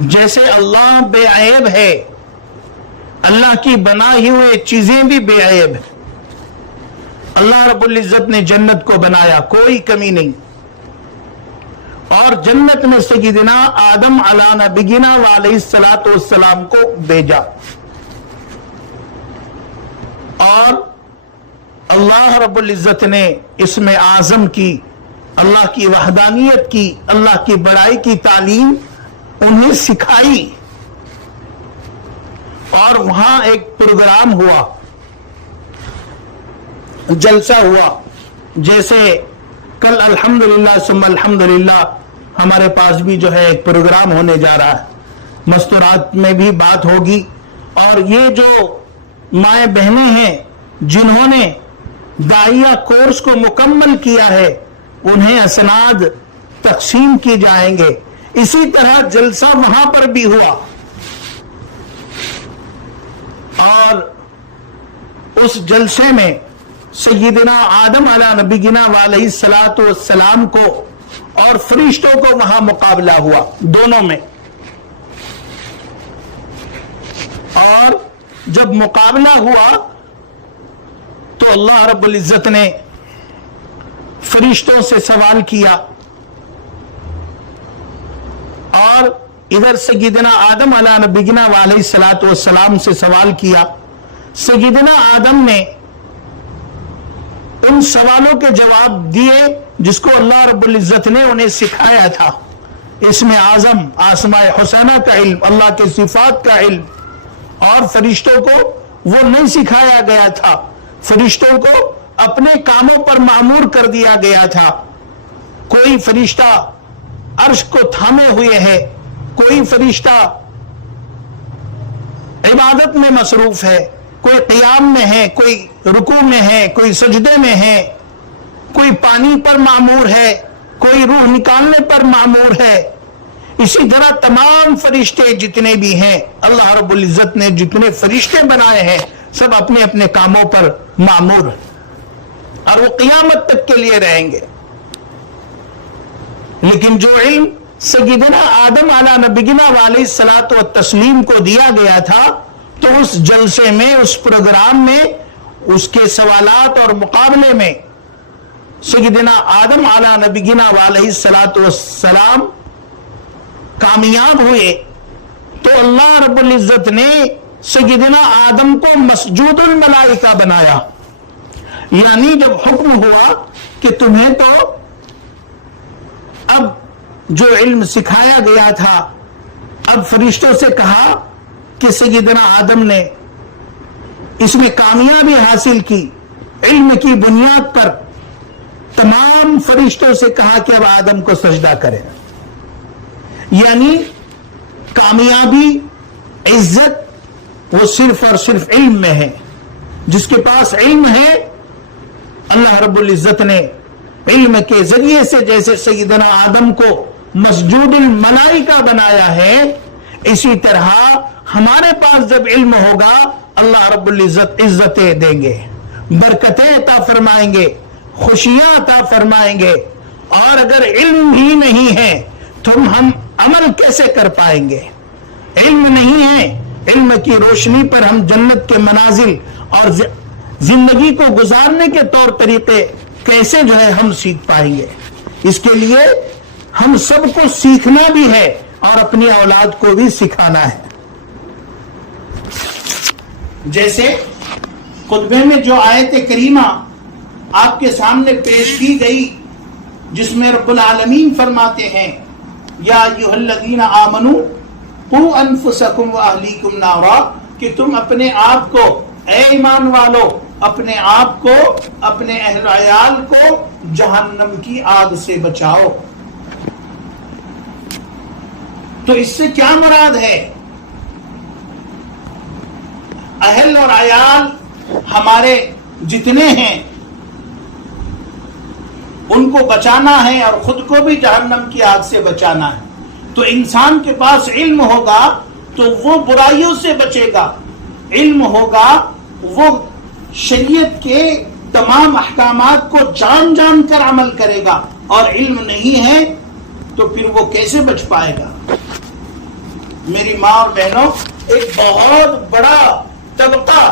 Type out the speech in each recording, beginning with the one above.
جیسے اللہ بے عیب ہے، اللہ کی بنائی ہوئی چیزیں بھی بے عیب ہیں۔ اللہ رب العزت نے جنت کو بنایا، کوئی کمی نہیں، اور جنت میں سیدنا آدم علیہ نبینا علیہ الصلوۃ والسلام کو بھیجا، اور اللہ رب العزت نے اسم اعظم کی، اللہ کی وحدانیت کی، اللہ کی بڑائی کی تعلیم انہیں سکھائی۔ اور وہاں ایک پروگرام ہوا، جلسہ ہوا، جیسے کل الحمدللہ ثم الحمدللہ ہمارے پاس بھی جو ہے ایک پروگرام ہونے جا رہا ہے، مستورات میں بھی بات ہوگی، اور یہ جو مائیں بہنیں ہیں جنہوں نے داعیہ کورس کو مکمل کیا ہے انہیں اسناد تقسیم کی جائیں گے۔ اسی طرح جلسہ وہاں پر بھی ہوا، اور اس جلسے میں سیدنا آدم علیہ نبینا علیہ الصلوۃ والسلام کو اور فرشتوں کو وہاں مقابلہ ہوا، دونوں میں۔ اور جب مقابلہ ہوا تو اللہ رب العزت نے فرشتوں سے سوال کیا، اور ادھر سیدنا آدم علیہ نبینا علیہ الصلوۃ والسلام سے سوال کیا۔ سیدنا آدم نے ان سوالوں کے جواب دیے جس کو اللہ رب العزت نے انہیں سکھایا تھا، اسم اعظم، اسماء حسنہ کا علم، اللہ کے صفات کا علم، اور فرشتوں کو وہ نہیں سکھایا گیا تھا، فرشتوں کو اپنے کاموں پر مامور کر دیا گیا تھا۔ کوئی فرشتہ عرش کو تھامے ہوئے ہے، کوئی فرشتہ عبادت میں مصروف ہے، کوئی قیام میں ہے، کوئی رکوع میں ہے، کوئی سجدے میں ہے، کوئی پانی پر مامور ہے، کوئی روح نکالنے پر مامور ہے۔ اسی طرح تمام فرشتے جتنے بھی ہیں، اللہ رب العزت نے جتنے فرشتے بنائے ہیں سب اپنے اپنے کاموں پر مامور ہیں، اور وہ قیامت تک کے لیے رہیں گے۔ لیکن جو علم سیدنا آدم علیہ نبینا علیہ الصلوۃ والتسلیم کو دیا گیا تھا، تو اس جلسے میں، اس پروگرام میں، اس کے سوالات اور مقابلے میں سیدنا آدم علیہ نبینا علیہ الصلوۃ والسلام کامیاب ہوئے، تو اللہ رب العزت نے سیدنا آدم کو مسجود الملائکہ بنایا۔ یعنی جب حکم ہوا کہ تمہیں تو اب جو علم سکھایا گیا تھا، اب فرشتوں سے کہا کہ سیدنا آدم نے اس میں کامیابی حاصل کی، علم کی بنیاد پر تمام فرشتوں سے کہا کہ اب آدم کو سجدہ کرے۔ یعنی کامیابی، عزت وہ صرف اور صرف علم میں ہے۔ جس کے پاس علم ہے، اللہ رب العزت نے علم کے ذریعے سے جیسے سیدنا آدم کو مسجود الملائکہ بنایا ہے، اسی طرح ہمارے پاس جب علم ہوگا اللہ رب العزت عزتیں دیں گے، برکتیں عطا فرمائیں گے، خوشیاں عطا فرمائیں گے۔ اور اگر علم ہی نہیں ہے تو ہم عمل کیسے کر پائیں گے؟ علم نہیں ہے، علم کی روشنی پر ہم جنت کے منازل اور زندگی کو گزارنے کے طور طریقے کیسے جو ہے ہم سیکھ پائیں گے؟ اس کے لیے ہم سب کو سیکھنا بھی ہے اور اپنی اولاد کو بھی سکھانا ہے۔ جیسے خطبے میں جو آیت کریمہ آپ کے سامنے پیش کی گئی، جس میں رب العالمین فرماتے ہیں یا ایھا الذین آمنوا قوا انفسکم واہلیکم نارا، کہ تم اپنے آپ کو، اے ایمان والو، اپنے آپ کو، اپنے اہل عیال کو جہنم کی آگ سے بچاؤ۔ تو اس سے کیا مراد ہے؟ اہل اور عیال ہمارے جتنے ہیں ان کو بچانا ہے اور خود کو بھی جہنم کی آگ سے بچانا ہے۔ تو انسان کے پاس علم ہوگا تو وہ برائیوں سے بچے گا، علم ہوگا وہ شریعت کے تمام احکامات کو جان جان کر عمل کرے گا، اور علم نہیں ہے تو پھر وہ کیسے بچ پائے گا؟ میری ماں اور بہنوں، ایک بہت بڑا طبقہ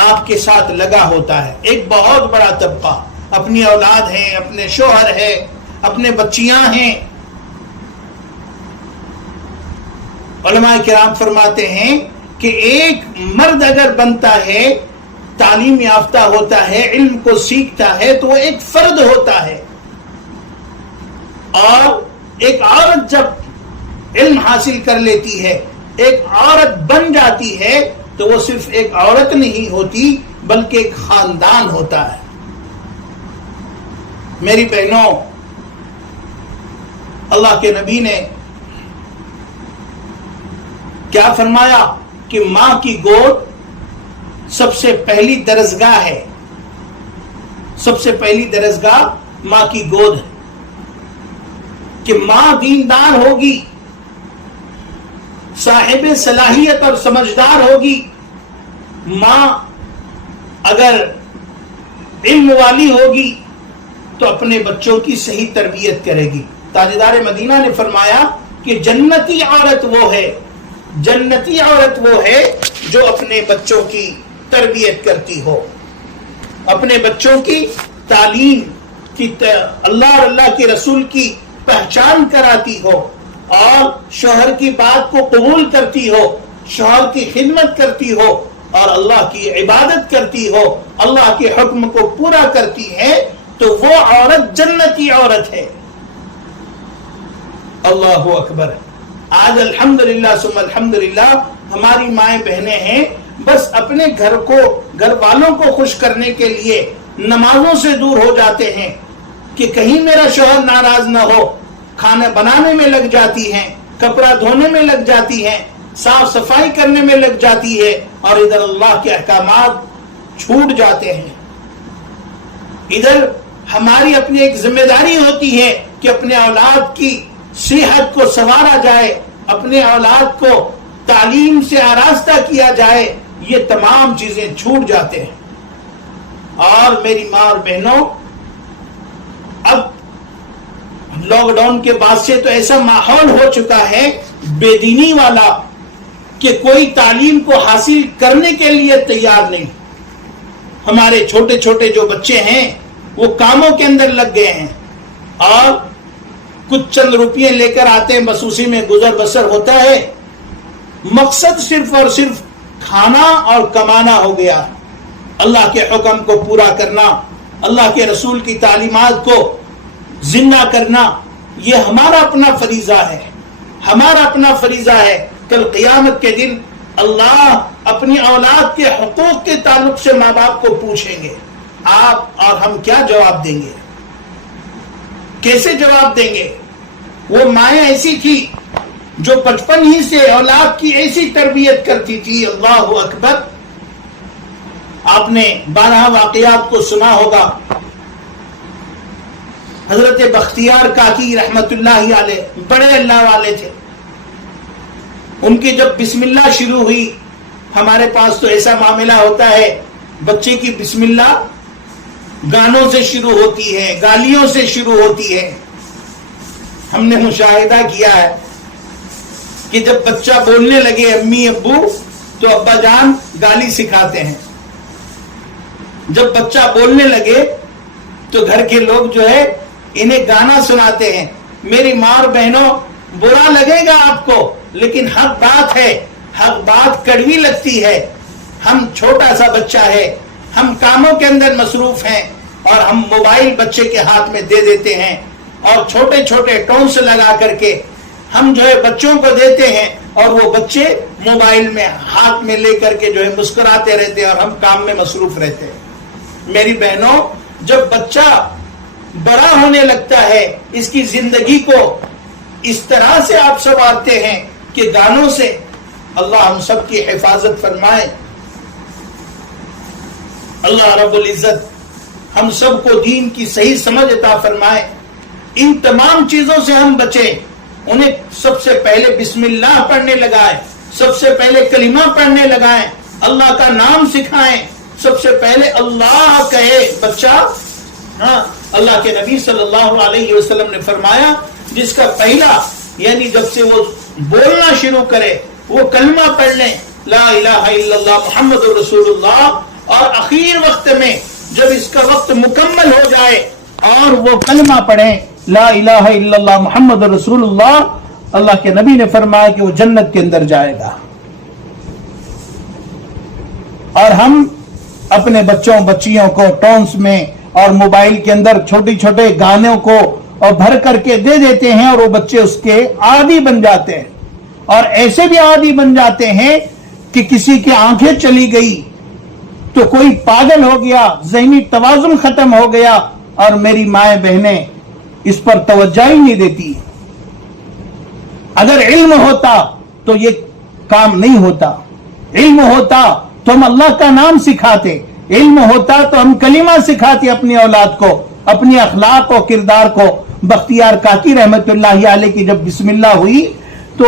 آپ کے ساتھ لگا ہوتا ہے، ایک بہت بڑا طبقہ، اپنی اولاد ہیں، اپنے شوہر ہے، اپنے بچیاں ہیں۔ علماء کرام فرماتے ہیں کہ ایک مرد اگر بنتا ہے، تعلیم یافتہ ہوتا ہے، علم کو سیکھتا ہے، تو وہ ایک فرد ہوتا ہے، اور ایک عورت جب علم حاصل کر لیتی ہے، ایک عورت بن جاتی ہے، تو وہ صرف ایک عورت نہیں ہوتی بلکہ ایک خاندان ہوتا ہے۔ میری بہنوں، اللہ کے نبی نے کیا فرمایا کہ ماں کی گود سب سے پہلی درسگاہ ہے، سب سے پہلی درسگاہ ماں کی گود ہے، کہ ماں دیندار ہوگی، صاحب صلاحیت اور سمجھدار ہوگی، ماں اگر علم والی ہوگی تو اپنے بچوں کی صحیح تربیت کرے گی۔ تاجدار مدینہ نے فرمایا کہ جنتی عورت وہ ہے، جنتی عورت وہ ہے جو اپنے بچوں کی تربیت کرتی ہو، اپنے بچوں کی تعلیم کی، اللہ اور اللہ کے رسول کی پہچان کراتی ہو، اور شوہر کی بات کو قبول کرتی ہو، شوہر کی خدمت کرتی ہو، اور اللہ کی عبادت کرتی ہو، اللہ کے حکم کو پورا کرتی ہے، تو وہ عورت جنتی عورت ہے۔ اللہ اکبر۔ آج الحمدللہ ثم الحمدللہ ہماری مائیں بہنیں ہیں، بس اپنے گھر کو، گھر والوں کو خوش کرنے کے لیے نمازوں سے دور ہو جاتے ہیں کہ کہیں میرا شوہر ناراض نہ ہو، کھانا بنانے میں لگ جاتی ہیں، کپڑا دھونے میں لگ جاتی ہیں، صاف صفائی کرنے میں لگ جاتی ہے، اور ادھر اللہ کے احکامات چھوٹ جاتے ہیں۔ ادھر ہماری اپنی ایک ذمہ داری ہوتی ہے کہ اپنے اولاد کی صحت کو سنوارا جائے، اپنے اولاد کو تعلیم سے آراستہ کیا جائے، یہ تمام چیزیں چھوٹ جاتے ہیں۔ اور میری ماں اور بہنوں، اب لاک ڈاؤن کے بعد سے تو ایسا ماحول ہو چکا ہے بے دینی والا کہ کوئی تعلیم کو حاصل کرنے کے لیے تیار نہیں۔ ہمارے چھوٹے چھوٹے جو بچے ہیں وہ کاموں کے اندر لگ گئے ہیں، اور کچھ چند روپیے لے کر آتے ہیں، بس اسی میں گزر بسر ہوتا ہے، مقصد صرف اور صرف کھانا اور کمانا ہو گیا۔ اللہ کے حکم کو پورا کرنا، اللہ کے رسول کی تعلیمات کو زندہ کرنا، یہ ہمارا اپنا فریضہ ہے، ہمارا اپنا فریضہ ہے۔ کل قیامت کے دن اللہ اپنی اولاد کے حقوق کے تعلق سے ماں باپ کو پوچھیں گے، آپ اور ہم کیا جواب دیں گے؟ کیسے جواب دیں گے؟ وہ مائیں ایسی تھی جو بچپن ہی سے اولاد کی ایسی تربیت کرتی تھی۔ اللہ اکبر۔ آپ نے 12 واقعات کو سنا ہوگا۔ حضرت بختیار کاکی رحمت اللہ علیہ بڑے اللہ والے تھے، ان کی جب بسم اللہ شروع ہوئی، ہمارے پاس تو ایسا معاملہ ہوتا ہے، بچے کی بسم اللہ گانوں سے شروع ہوتی ہے، گالیوں سے شروع ہوتی ہے۔ ہم نے مشاہدہ کیا ہے کہ جب بچہ بولنے لگے امی ابو، تو ابا جان گالی سکھاتے ہیں، جب بچہ بولنے لگے تو گھر کے لوگ جو ہے انہیں گانا سناتے ہیں۔ میری ماں اور بہنوں، برا لگے گا آپ کو، لیکن حق بات ہے، حق بات کڑوی لگتی ہے۔ ہم چھوٹا سا بچہ ہے، ہم کاموں کے اندر مصروف ہیں، اور ہم موبائل بچے کے ہاتھ میں دے دیتے ہیں، اور چھوٹے چھوٹے ٹونس لگا کر کے ہم جو ہے بچوں کو دیتے ہیں، اور وہ بچے موبائل میں ہاتھ میں لے کر کے جو ہے مسکراتے رہتے ہیں، اور ہم کام میں مصروف رہتے ہیں۔ میری بہنوں، جب بچہ بڑا ہونے لگتا ہے، اس کی زندگی کو اس طرح سے آپ سنوارتے ہیں کہ گانوں سے، اللہ ہم سب کی حفاظت فرمائے۔ اللہ رب العزت ہم سب کو دین کی صحیح سمجھ عطا فرمائے۔ ان تمام چیزوں سے ہم بچیں، انہیں سب سے پہلے بسم اللہ پڑھنے لگائیں، سب سے پہلے کلمہ پڑھنے لگائیں، اللہ کا نام سکھائیں، سب سے پہلے اللہ کہے بچہ۔ ہاں، اللہ کے نبی صلی اللہ علیہ وسلم نے فرمایا، جس کا پہلا یعنی جب سے وہ بولنا شروع کرے وہ کلمہ پڑھ لیں لا الہ الا اللہ محمد رسول اللہ، اور اخیر وقت میں جب اس کا وقت مکمل ہو جائے اور وہ کلمہ پڑھیں لا الہ الا اللہ محمد رسول اللہ، اللہ کے نبی نے فرمایا کہ وہ جنت کے اندر جائے گا۔ اور ہم اپنے بچوں بچیوں کو ٹونس میں اور موبائل کے اندر چھوٹے چھوٹے گانوں کو اور بھر کر کے دے دیتے ہیں، اور وہ بچے اس کے عادی بن جاتے ہیں، اور ایسے بھی عادی بن جاتے ہیں کہ کسی کی آنکھیں چلی گئی تو کوئی پاگل ہو گیا، ذہنی توازن ختم ہو گیا، اور میری مائیں بہنیں اس پر توجہ ہی نہیں دیتی۔ اگر علم ہوتا تو یہ کام نہیں ہوتا، علم ہوتا تو ہم اللہ کا نام سکھاتے، علم ہوتا تو ہم کلمہ سکھاتے اپنی اولاد کو، اپنی اخلاق و کردار کو۔ بختیار کاکی رحمت اللہ علیہ کی جب بسم اللہ ہوئی تو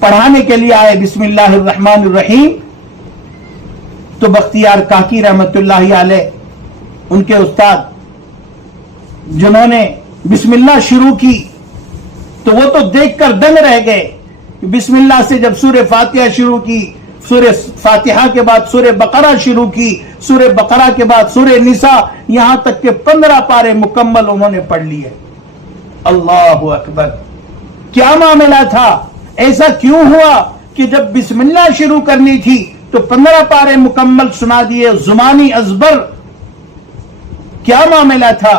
پڑھانے کے لیے آئے بسم اللہ الرحمن الرحیم، تو بختیار کاکی رحمت اللہ علیہ ان کے استاد جنہوں نے بسم اللہ شروع کی تو وہ تو دیکھ کر دنگ رہ گئے۔ بسم اللہ سے جب سورہ فاتحہ شروع کی، سورہ فاتحہ کے بعد سورہ بقرہ شروع کی، سورہ بقرہ کے بعد سورہ نساء، یہاں تک کہ 15 پارے مکمل انہوں نے پڑھ لیے۔ اللہ اکبر! کیا معاملہ تھا؟ ایسا کیوں ہوا کہ جب بسم اللہ شروع کرنی تھی تو 15 پارے مکمل سنا دیے زمانی ازبر؟ کیا معاملہ تھا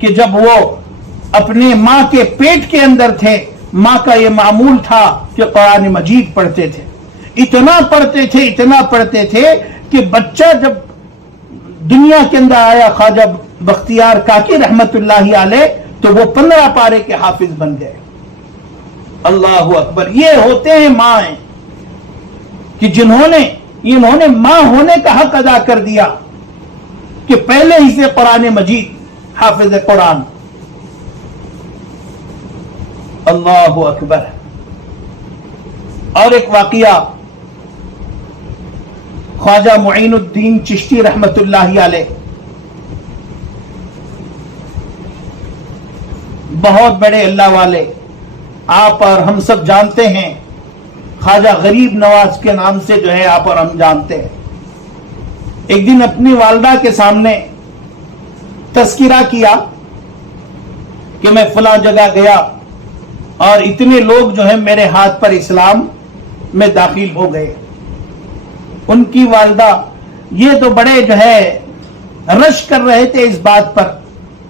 کہ جب وہ اپنے ماں کے پیٹ کے اندر تھے، ماں کا یہ معمول تھا کہ قرآن مجید پڑھتے تھے، اتنا پڑھتے تھے کہ بچہ جب دنیا کے اندر آیا خواجہ بختیار کاکی رحمت اللہ علیہ تو وہ 15 پارے کے حافظ بن گئے۔ اللہ اکبر! یہ ہوتے ہیں ماں کہ انہوں نے ماں ہونے کا حق ادا کر دیا کہ پہلے ہی سے قرآن مجید حافظ قرآن۔ اللہ اکبر! اور ایک واقعہ خواجہ معین الدین چشتی رحمت اللہ علیہ، بہت بڑے اللہ والے، آپ اور ہم سب جانتے ہیں، خواجہ غریب نواز کے نام سے جو ہے آپ اور ہم جانتے ہیں۔ ایک دن اپنی والدہ کے سامنے تذکرہ کیا کہ میں فلاں جگہ گیا اور اتنے لوگ جو ہیں میرے ہاتھ پر اسلام میں داخل ہو گئے۔ ان کی والدہ یہ تو بڑے جو ہے رش کر رہے تھے اس بات پر۔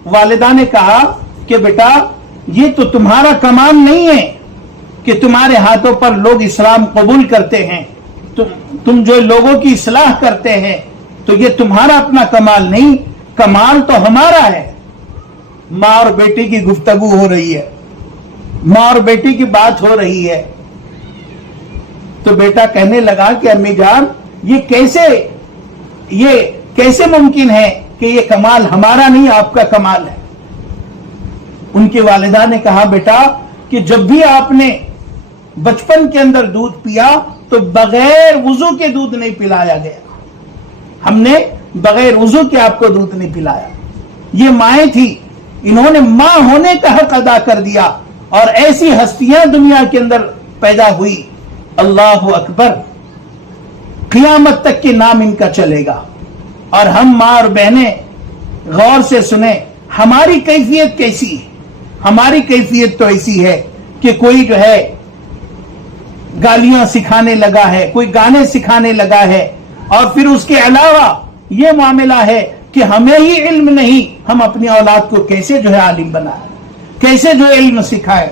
والدہ نے کہا کہ بیٹا یہ تو تمہارا کمال نہیں ہے کہ تمہارے ہاتھوں پر لوگ اسلام قبول کرتے ہیں، تم جو لوگوں کی اصلاح کرتے ہیں تو یہ تمہارا اپنا کمال نہیں، کمال تو ہمارا ہے۔ ماں اور بیٹی کی گفتگو ہو رہی ہے، ماں اور بیٹی کی بات ہو رہی ہے، تو بیٹا کہنے لگا کہ امی جان یہ کیسے ممکن ہے کہ یہ کمال ہمارا نہیں آپ کا کمال ہے؟ ان کی والدہ نے کہا بیٹا کہ جب بھی آپ نے بچپن کے اندر دودھ پیا تو بغیر وضو کے دودھ نہیں پلایا گیا، ہم نے بغیر وضو کے آپ کو دودھ نہیں پلایا۔ یہ مائیں تھی، انہوں نے ماں ہونے کا حق ادا کر دیا، اور ایسی ہستیاں دنیا کے اندر پیدا ہوئی۔ اللہ اکبر! قیامت تک کے نام ان کا چلے گا۔ اور ہم ماں اور بہنیں غور سے سنیں، ہماری کیفیت کیسی ہے؟ ہماری کیفیت تو ایسی ہے کہ کوئی جو ہے گالیاں سکھانے لگا ہے، کوئی گانے سکھانے لگا ہے، اور پھر اس کے علاوہ یہ معاملہ ہے کہ ہمیں ہی علم نہیں، ہم اپنی اولاد کو کیسے جو ہے عالم بنائیں، کیسے جو علم سکھائیں۔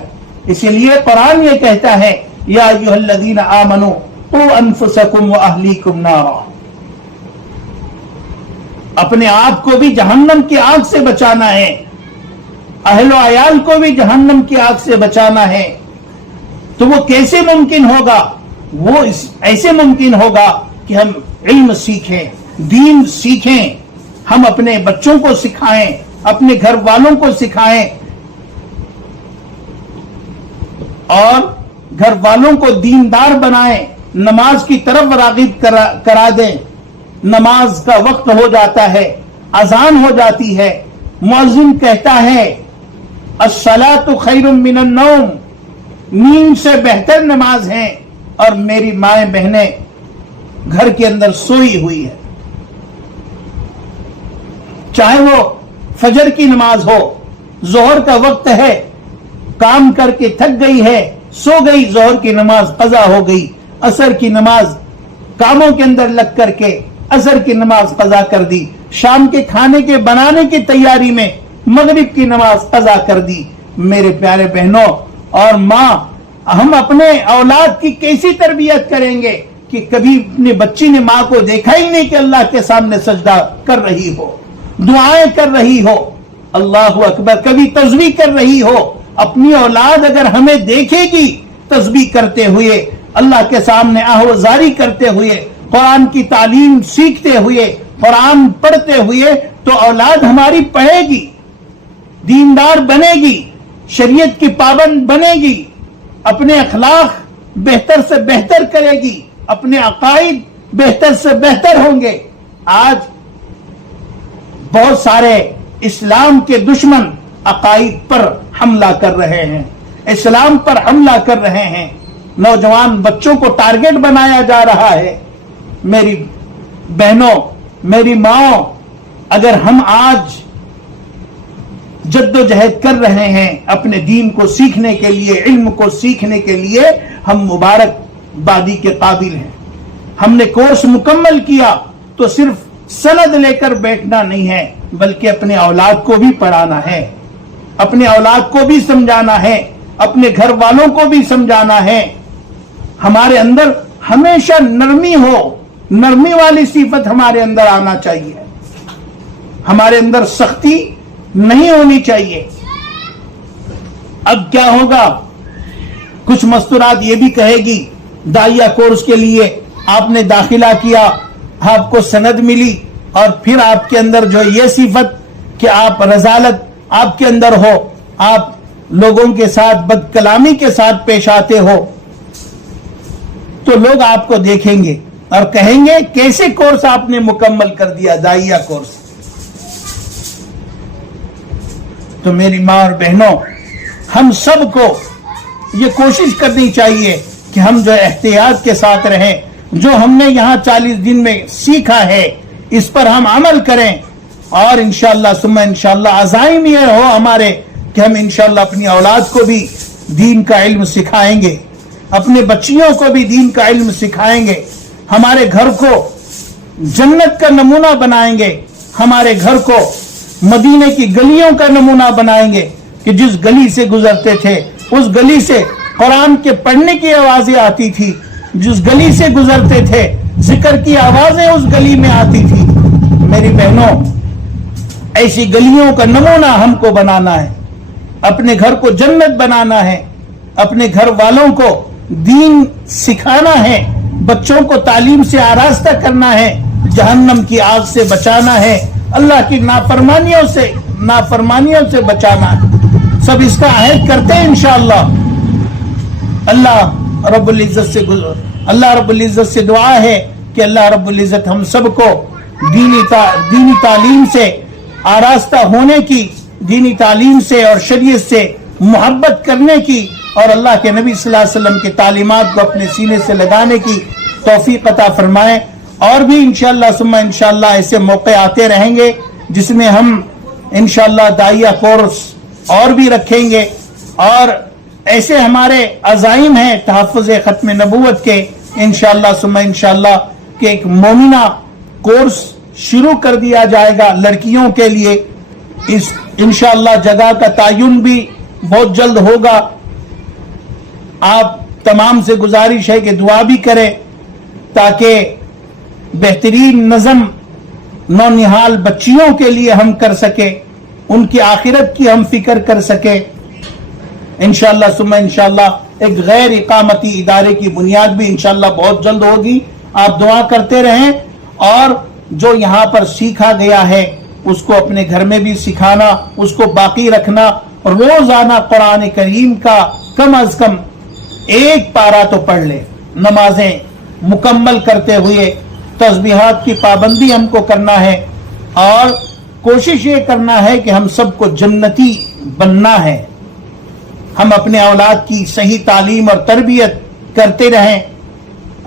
اسی لیے قرآن یہ کہتا ہے یا ایھا الذین آمنوا قوا انفسکم واہلیکم نارا، اپنے آپ کو بھی جہنم کی آگ سے بچانا ہے، اہل و عیال کو بھی جہنم کی آگ سے بچانا ہے۔ تو وہ کیسے ممکن ہوگا؟ وہ ایسے ممکن ہوگا کہ ہم علم سیکھیں، دین سیکھیں، ہم اپنے بچوں کو سکھائیں، اپنے گھر والوں کو سکھائیں، اور گھر والوں کو دیندار بنائیں، نماز کی طرف راغب کرا دیں۔ نماز کا وقت ہو جاتا ہے، اذان ہو جاتی ہے، مؤذن کہتا ہے الصلاۃ خیر من النوم، نیند سے بہتر نماز ہے۔ اور میری مائیں بہنیں گھر کے اندر سوئی ہوئی ہے، چاہے وہ فجر کی نماز ہو، ظہر کا وقت ہے، کام کر کے تھک گئی ہے، سو گئی، ظہر کی نماز قضا ہو گئی، عصر کی نماز کاموں کے اندر لگ کر کے عصر کی نماز قضا کر دی، شام کے کھانے کے بنانے کی تیاری میں مغرب کی نماز قضا کر دی۔ میرے پیارے بہنوں اور ماں، ہم اپنے اولاد کی کیسی تربیت کریں گے کہ کبھی اپنے بچی نے ماں کو دیکھا ہی نہیں کہ اللہ کے سامنے سجدہ کر رہی ہو، دعائیں کر رہی ہو، اللہ اکبر، کبھی تسبیح کر رہی ہو۔ اپنی اولاد اگر ہمیں دیکھے گی تسبیح کرتے ہوئے، اللہ کے سامنے آہوازاری کرتے ہوئے، قرآن کی تعلیم سیکھتے ہوئے، قرآن پڑھتے ہوئے، تو اولاد ہماری پڑھے گی، دیندار بنے گی، شریعت کی پابند بنے گی، اپنے اخلاق بہتر سے بہتر کرے گی، اپنے عقائد بہتر سے بہتر ہوں گے۔ آج بہت سارے اسلام کے دشمن عقائد پر حملہ کر رہے ہیں، اسلام پر حملہ کر رہے ہیں، نوجوان بچوں کو ٹارگٹ بنایا جا رہا ہے۔ میری بہنوں، میری ماں، اگر ہم آج جد و جہد کر رہے ہیں اپنے دین کو سیکھنے کے لیے، علم کو سیکھنے کے لیے، ہم مبارک بادی کے قابل ہیں۔ ہم نے کورس مکمل کیا تو صرف سند لے کر بیٹھنا نہیں ہے، بلکہ اپنے اولاد کو بھی پڑھانا ہے، اپنے اولاد کو بھی سمجھانا ہے، اپنے گھر والوں کو بھی سمجھانا ہے۔ ہمارے اندر ہمیشہ نرمی ہو، نرمی والی صفت ہمارے اندر آنا چاہیے، ہمارے اندر سختی نہیں ہونی چاہیے۔ اب کیا ہوگا؟ کچھ مستورات یہ بھی کہے گی داعیہ کورس کے لیے آپ نے داخلہ کیا، آپ کو سند ملی، اور پھر آپ کے اندر جو یہ صفت کہ آپ رذالت آپ کے اندر ہو، آپ لوگوں کے ساتھ بد کلامی کے ساتھ پیش آتے ہو، تو لوگ آپ کو دیکھیں گے اور کہیں گے کیسے کورس آپ نے مکمل کر دیا، داعیہ کورس۔ تو میری ماں اور بہنوں، ہم سب کو یہ کوشش کرنی چاہیے کہ ہم جو احتیاط کے ساتھ رہیں، جو ہم نے یہاں 40 دن میں سیکھا ہے اس پر ہم عمل کریں، اور انشاءاللہ ثم انشاءاللہ عزائم یہ ہو ہمارے کہ ہم انشاءاللہ اپنی اولاد کو بھی دین کا علم سکھائیں گے، اپنے بچیوں کو بھی دین کا علم سکھائیں گے، ہمارے گھر کو جنت کا نمونہ بنائیں گے، ہمارے گھر کو مدینے کی گلیوں کا نمونہ بنائیں گے کہ جس گلی سے گزرتے تھے اس گلی سے قرآن کے پڑھنے کی آوازیں آتی تھی، جس گلی سے گزرتے تھے ذکر کی آوازیں اس گلی میں آتی تھی۔ میری بہنوں، ایسی گلیوں کا نمونہ ہم کو بنانا ہے، اپنے گھر کو جنت بنانا ہے، اپنے گھر والوں کو دین سکھانا ہے، بچوں کو تعلیم سے آراستہ کرنا ہے، جہنم کی آگ سے بچانا ہے، اللہ کی نافرمانیوں سے بچانا ہے۔ سب اس کا عہد کرتے ہیں انشاءاللہ۔ اللہ رب العزت سے دعا ہے کہ اللہ رب العزت ہم سب کو دینی تعلیم سے آراستہ ہونے کی، دینی تعلیم سے اور شریعت سے محبت کرنے کی، اور اللہ کے نبی صلی اللہ علیہ وسلم کی تعلیمات کو اپنے سینے سے لگانے کی توفیق عطا فرمائے۔ اور بھی انشاءاللہ ثم انشاءاللہ ایسے موقع آتے رہیں گے جس میں ہم انشاءاللہ داعیہ کورس اور بھی رکھیں گے، اور ایسے ہمارے عزائم ہیں تحفظ ختم نبوت کے انشاءاللہ ثم انشاءاللہ کہ ایک مومنہ کورس شروع کر دیا جائے گا لڑکیوں کے لیے۔ اس انشاءاللہ جگہ کا تعین بھی بہت جلد ہوگا۔ آپ تمام سے گزارش ہے کہ دعا بھی کریں تاکہ بہترین نظم نونہال بچیوں کے لیے ہم کر سکیں، ان کی آخرت کی ہم فکر کر سکیں۔ انشاءاللہ ثم انشاءاللہ ایک غیر اقامتی ادارے کی بنیاد بھی انشاءاللہ بہت جلد ہوگی۔ آپ دعا کرتے رہیں، اور جو یہاں پر سیکھا گیا ہے اس کو اپنے گھر میں بھی سکھانا، اس کو باقی رکھنا، روزانہ قرآن کریم کا کم از کم ایک پارہ تو پڑھ لے، نمازیں مکمل کرتے ہوئے تسبیحات کی پابندی ہم کو کرنا ہے، اور کوشش یہ کرنا ہے کہ ہم سب کو جنتی بننا ہے۔ ہم اپنے اولاد کی صحیح تعلیم اور تربیت کرتے رہیں،